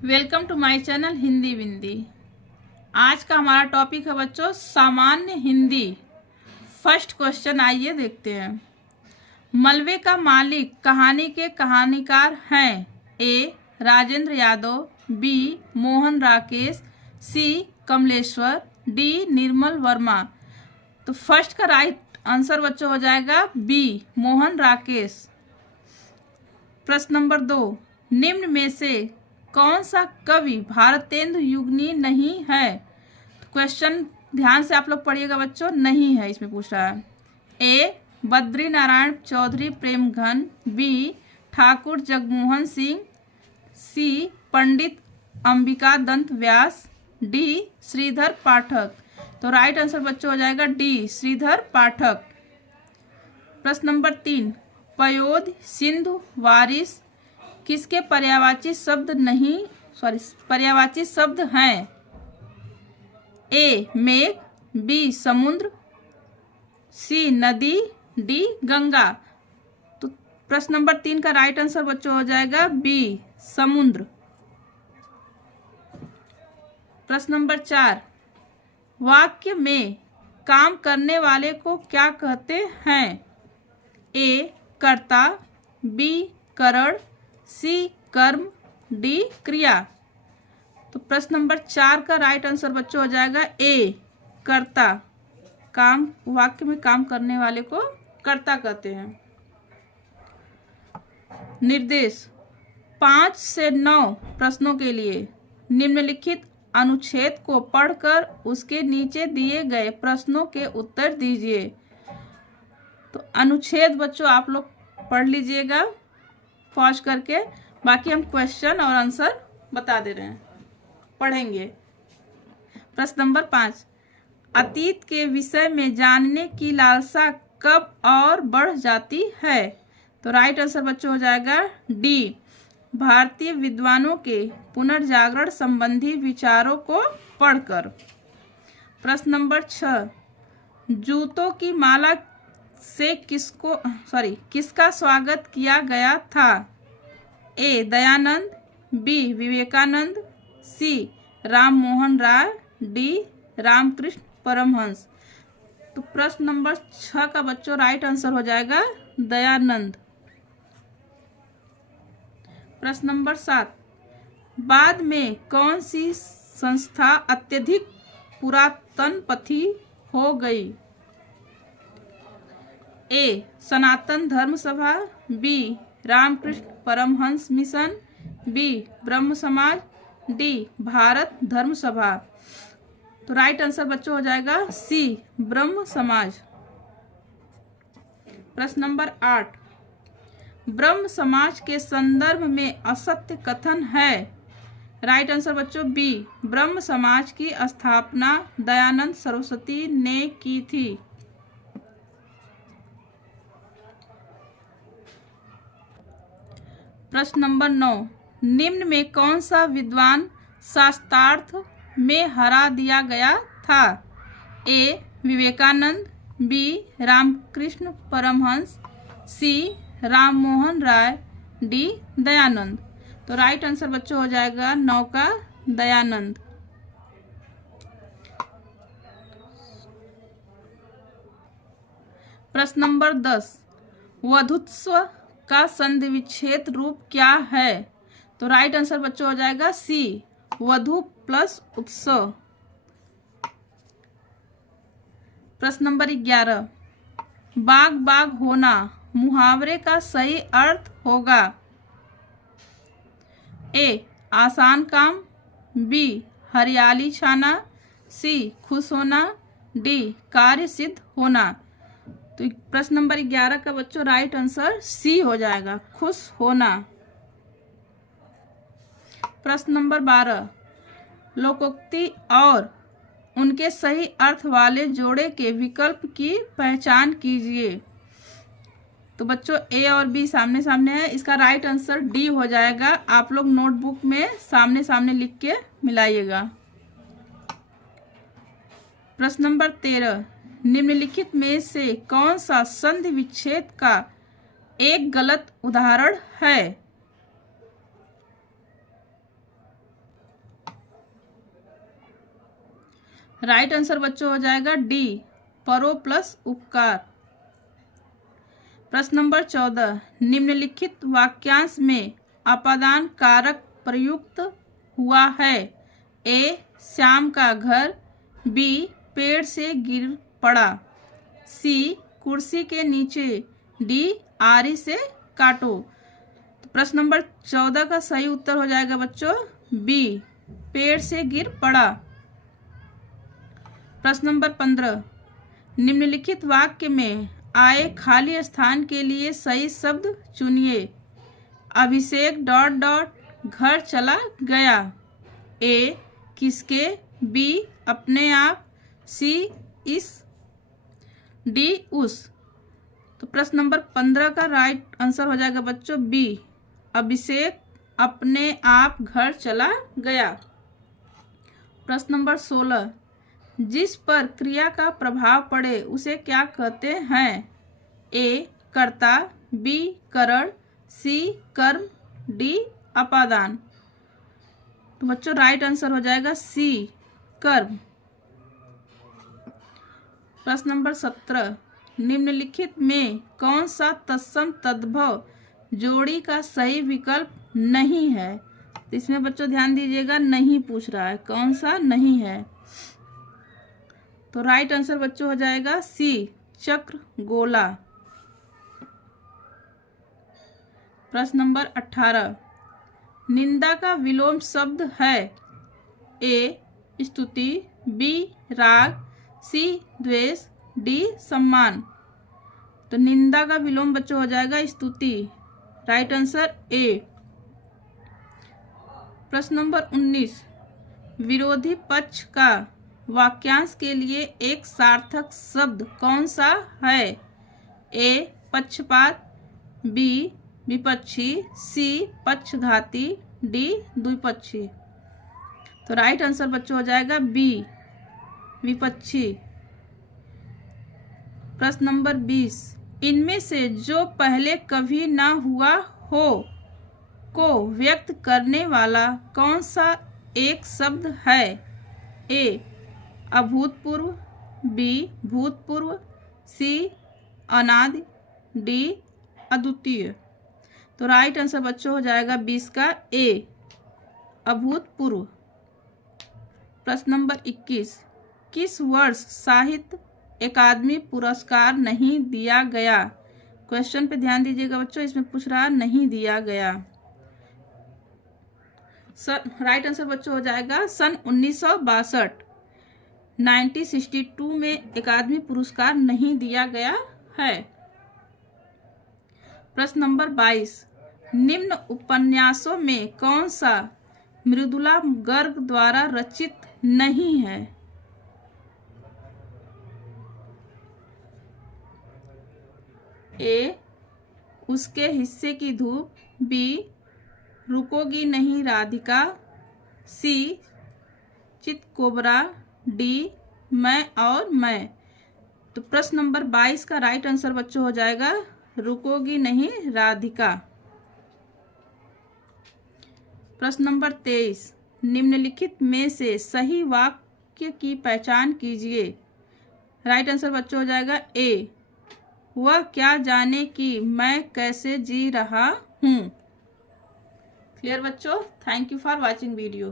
Welcome to my channel Hindi Bindi. आज का हमारा टॉपिक है बच्चों सामान्य हिंदी। फर्स्ट क्वेश्चन आइए देखते हैं। मलबे का मालिक कहानी के कहानीकार हैं? ए राजेंद्र यादव, बी मोहन राकेश, सी कमलेश्वर, डी निर्मल वर्मा। तो फर्स्ट का राइट आंसर बच्चों हो जाएगा बी मोहन राकेश। प्रश्न नंबर 2, निम्न में से कौन सा कवि भारतेंदु युगनी नहीं है? क्वेश्चन ध्यान से आप लोग पढ़िएगा बच्चों, नहीं है इसमें पूछ रहा है। ए बद्री नारायण चौधरी प्रेमघन, बी ठाकुर जगमोहन सिंह, सी पंडित अंबिका दत्त व्यास, डी श्रीधर पाठक। तो राइट आंसर बच्चों हो जाएगा डी श्रीधर पाठक। प्रश्न नंबर 3, पयोध सिंधु वारिस किसके पर्यायवाची शब्द हैं? ए मेघ, बी समुद्र, सी नदी, डी गंगा। तो प्रश्न नंबर 3 का राइट आंसर बच्चों हो जाएगा बी समुद्र। प्रश्न नंबर 4, वाक्य में काम करने वाले को क्या कहते हैं? ए कर्ता, बी करण, सी कर्म, डी क्रिया। तो प्रश्न नंबर 4 का राइट आंसर बच्चों हो जाएगा ए कर्ता। काम वाक्य में काम करने वाले को कर्ता कहते हैं। निर्देश 5 से 9 प्रश्नों के लिए निम्नलिखित अनुच्छेद को पढ़कर उसके नीचे दिए गए प्रश्नों के उत्तर दीजिए। तो अनुच्छेद बच्चों आप लोग पढ़ लीजिएगा पॉज करके, बाकी हम क्वेश्चन और आंसर बता दे रहे हैं, पढ़ेंगे। प्रश्न नंबर 5, अतीत के विषय में जानने की लालसा कब और बढ़ जाती है? तो राइट आंसर बच्चों हो जाएगा डी भारतीय विद्वानों के पुनर्जागरण संबंधी विचारों को पढ़कर। प्रश्न नंबर 6, जूतों की माला से किसका स्वागत किया गया था? ए दयानंद, बी विवेकानंद, सी राम मोहन राय, डी रामकृष्ण परमहंस। तो प्रश्न नंबर 6 का बच्चों राइट आंसर हो जाएगा दयानंद। प्रश्न नंबर 7, बाद में कौन सी संस्था अत्यधिक पुरातनपंथी हो गई? ए Sanatan Dharma Sabha, B Ramakrishna Paramhansa mission, B Brahmo Samaj, D Bharat धर्म सभा। तो राइट आंसर बच्चों हो जाएगा सी ब्रह्म समाज। प्रश्न नंबर 8, ब्रह्म समाज के संदर्भ में असत्य कथन है? राइट आंसर बच्चों बी ब्रह्म समाज की स्थापना दयानंद सरस्वती ने की थी। प्रश्न नंबर 9, निम्न में कौन सा विद्वान शास्त्रार्थ में हरा दिया गया था? ए विवेकानंद, बी रामकृष्ण परमहंस, सी राम मोहन राय, डी दयानंद। तो राइट आंसर बच्चों हो जाएगा 9 का दयानंद। प्रश्न नंबर 10, वधूत्व का संधि विच्छेद रूप क्या है? तो राइट आंसर बच्चों हो जाएगा सी वधु प्लस उत्सव। प्रश्न नंबर 11, बाग बाग होना मुहावरे का सही अर्थ होगा? ए आसान काम, बी हरियाली छाना, सी खुश होना, डी कार्य सिद्ध होना। तो प्रश्न नंबर 11 का बच्चों राइट आंसर सी हो जाएगा खुश होना। प्रश्न नंबर 12, लोकोक्ति और उनके सही अर्थ वाले जोड़े के विकल्प की पहचान कीजिए। तो बच्चों ए और बी सामने सामने है, इसका राइट आंसर डी हो जाएगा। आप लोग नोटबुक में सामने सामने लिख के मिलाइएगा। प्रश्न नंबर 13, निम्नलिखित में से कौन सा संधि विच्छेद का एक गलत उदाहरण है? राइट आंसर बच्चों हो जाएगा डी, परो प्लस उपकार। प्रश्न नंबर 14, निम्नलिखित वाक्यांश में अपादान कारक प्रयुक्त हुआ है। ए, श्याम का घर, बी, पेड़ से गिर पड़ा, सी, कुर्सी के नीचे, डी, आरी से काटो। तो प्रश्न नंबर 14 का सही उत्तर हो जाएगा बच्चों बी, पेड़ से गिर पड़ा। प्रश्न नंबर 15, निम्नलिखित वाक्य में आए खाली स्थान के लिए सही शब्द चुनिए। अभिषेक डॉट डॉट घर चला गया। ए, किसके, बी, अपने आप, सी, इस, डी, उस। तो प्रश्न नंबर 15 का राइट आंसर हो जाएगा बच्चों बी, अभिषेक अपने आप घर चला गया। प्रश्न नंबर 16, जिस पर क्रिया का प्रभाव पड़े उसे क्या कहते हैं। ए, कर्ता, बी, कारण, सी, कर्म, डी, अपादान। तो बच्चों राइट आंसर हो जाएगा सी, कर्म। प्रश्न नंबर 17, निम्नलिखित में कौन सा तत्सम तद्भव जोड़ी का सही विकल्प नहीं है। तो इसमें बच्चों ध्यान दीजिएगा, नहीं पूछ रहा है, कौन सा नहीं है। तो राइट आंसर बच्चों हो जाएगा सी, चक्र गोला। प्रश्न नंबर 18, निंदा का विलोम शब्द है। ए, स्तुति, बी, राग, सी, द्वेष, डी, सम्मान। तो निंदा का विलोम बच्चों हो जाएगा स्तुति। Right answer A. प्रश्न नंबर 19, विरोधी पक्ष का वाक्यांश के लिए एक सार्थक शब्द कौन सा है। ए, पक्षपात, बी, विपक्षी, सी, पक्षघाती, डी, द्विपक्षी। तो राइट आंसर बच्चों हो जाएगा बी, विपक्षी। प्रश्न नंबर 20, इनमें से जो पहले कभी ना हुआ हो को व्यक्त करने वाला कौन सा एक शब्द है। ए, अभूतपूर्व, बी, भूतपूर्व, सी, अनादि, डी, अद्वितीय। तो राइट आंसर बच्चों हो जाएगा 20 का ए, अभूतपूर्व। प्रश्न नंबर 21, किस वर्ष साहित्य अकादमी पुरस्कार नहीं दिया गया। क्वेश्चन पे ध्यान दीजिएगा बच्चों, इसमें पूछ रहा नहीं दिया गया। राइट आंसर बच्चों हो जाएगा सन 1962। 1962 में अकादमी पुरस्कार नहीं दिया गया है। प्रश्न नंबर 22, निम्न उपन्यासों में कौन सा मृदुला गर्ग द्वारा रचित नहीं है। ए, उसके हिस्से की धूप, बी, रुकोगी नहीं राधिका, सी, चितकोबरा, डी, मैं और मैं। तो प्रश्न नंबर 22 का राइट आंसर बच्चों हो जाएगा रुकोगी नहीं राधिका। प्रश्न नंबर 23, निम्नलिखित में से सही वाक्य की पहचान कीजिए। राइट आंसर बच्चों हो जाएगा ए, वह क्या जाने कि मैं कैसे जी रहा हूँ। क्लियर बच्चों, thank you for watching video.